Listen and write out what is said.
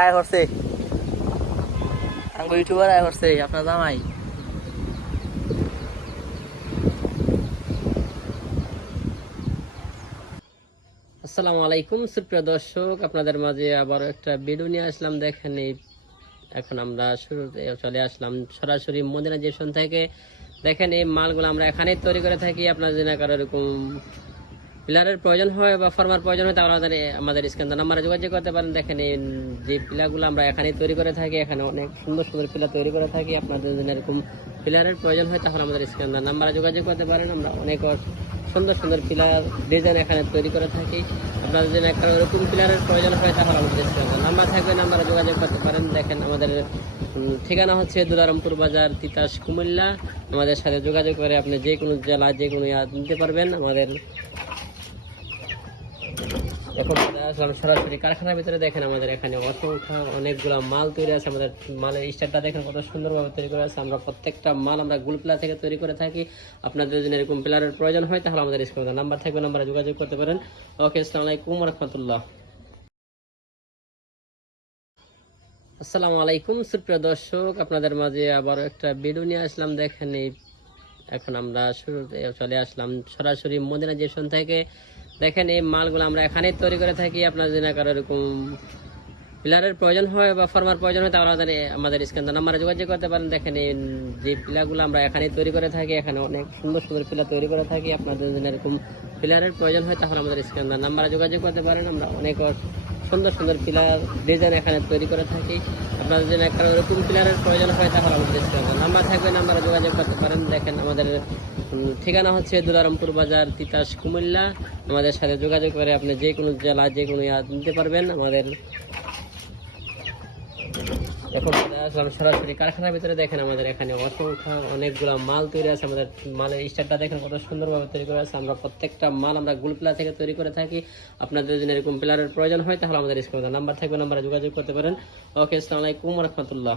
আয় করছে আঙ্গো ইউটিউবার আয় করছে আপনার জামাই। আসসালামু আলাইকুম সুপ্রিয় দর্শক, আপনাদের মাঝে আবারও একটা ভিডিও নিয়ে আসলাম। দেখেন এখন আমরা শুরুতে চলে আসলাম সরাসরি মদিনা জেশন থেকে। দেখেন এই মালগুলো আমরা এখানেই তৈরি করে থাকি। আপনার যদি কারো এরকম পিলারের প্রয়োজন হয় বা ফর্মার প্রয়োজন হয় তাহলে আমাদের স্ক্যান নাম্বারে যোগাযোগ করতে পারেন। দেখেন এই যে পিলারগুলো আমরা এখানেই তৈরি করে থাকি, এখানে অনেক সুন্দর সুন্দর পিলার তৈরি করে থাকি। আপনাদের যদি এরকম পিলারের প্রয়োজন হয় তাহলে আমাদের স্ক্যান নাম্বারে যোগাযোগ করতে পারেন। আমরা অনেক সুন্দর সুন্দর পিলার ডিজাইন এখানে তৈরি করে থাকি। আপনাদের যদি কারো এরকম পিলারের প্রয়োজন হয় তাহলে আমাদের স্ক্যান নাম্বার থাকবে, নাম্বারে যোগাযোগ করতে পারেন। দেখেন আমাদের ঠিকানা হচ্ছে দুলারামপুর বাজার, তিতাস, কুমিল্লা। আমাদের সাথে যোগাযোগ করে আপনি যে কোনো জেলা যে কোনো নিতে পারবেন। আমাদের এখন আসলাম সরাসরি কারখানার ভিতরে। দেখেন আমাদের এখানে অসংখ্য অনেকগুলো মাল তৈরি আছে। আমাদের মালের স্টারটা দেখেন কত সুন্দরভাবে তৈরি করে আছে। আমরা প্রত্যেকটা মাল আমরা গুল পিলার থেকে তৈরি করে থাকি। আপনাদের যদি এরকম পিলারের প্রয়োজন হয় তাহলে আমাদের স্ক্রিনে নাম্বার থাকবে, নাম্বারে যোগাযোগ করতে পারেন। ওকে, আসসালামু আলাইকুম রহমতুল্লাহ। আসসালামু আলাইকুম সুপ্রিয় দর্শক, আপনাদের মাঝে আবারও একটা ভিডিও নিয়ে আসলাম। দেখেন এখন আমরা শুরুতে চলে আসলাম সরাসরি মদিনা জেশন থেকে। দেখেন এই মালগুলো আমরা এখানেই তৈরি করে থাকি। আপনার যদি কারো এরকম পিলারের প্রয়োজন হয় বা ফর্মার প্রয়োজন হয় তাহলে আমাদের স্ক্যান নাম্বারে যোগাযোগ করতে পারেন। দেখেন এই যে পিলারগুলো আমরা এখানেই তৈরি করে থাকি, এখানে অনেক সুন্দর সুন্দর পিলার তৈরি করে থাকি। আপনাদের যদি এরকম পিলারের প্রয়োজন হয় তাহলে আমাদের স্ক্যান নাম্বারে যোগাযোগ করতে পারেন। আমরা অনেক সুন্দর সুন্দর পিলার ডিজাইন এখানে তৈরি করে থাকি। আপনাদের যদি কারো এরকম পিলারের প্রয়োজন হয় তাহলে আমাদের স্ক্যান নাম্বার থাকবে, নাম্বারে যোগাযোগ করতে পারেন। দেখেন আমাদের ঠিকানা হচ্ছে দুলারামপুর বাজার, তিতাস, কুমিল্লা। আমাদের সাথে যোগাযোগ করে আপনি যে কোনো জেলা যে কোনো নিতে পারবেন। আমাদের এখন আসলাম সরাসরি কারখানার ভিতরে। দেখেন আমাদের এখানে অসংখ্য অনেকগুলো মাল তৈরি আছে। আমাদের মালের স্টারটা দেখেন কত সুন্দরভাবে তৈরি করে আছে। আমরা প্রত্যেকটা মাল আমরা গুল পিলার থেকে তৈরি করে থাকি। আপনাদের যদি এরকম পিলারের প্রয়োজন হয় তাহলে আমাদের স্ক্রিনে নাম্বার থাকবে, নাম্বারে যোগাযোগ করতে পারেন। ওকে, আসসালামু আলাইকুম রহমতুল্লাহ।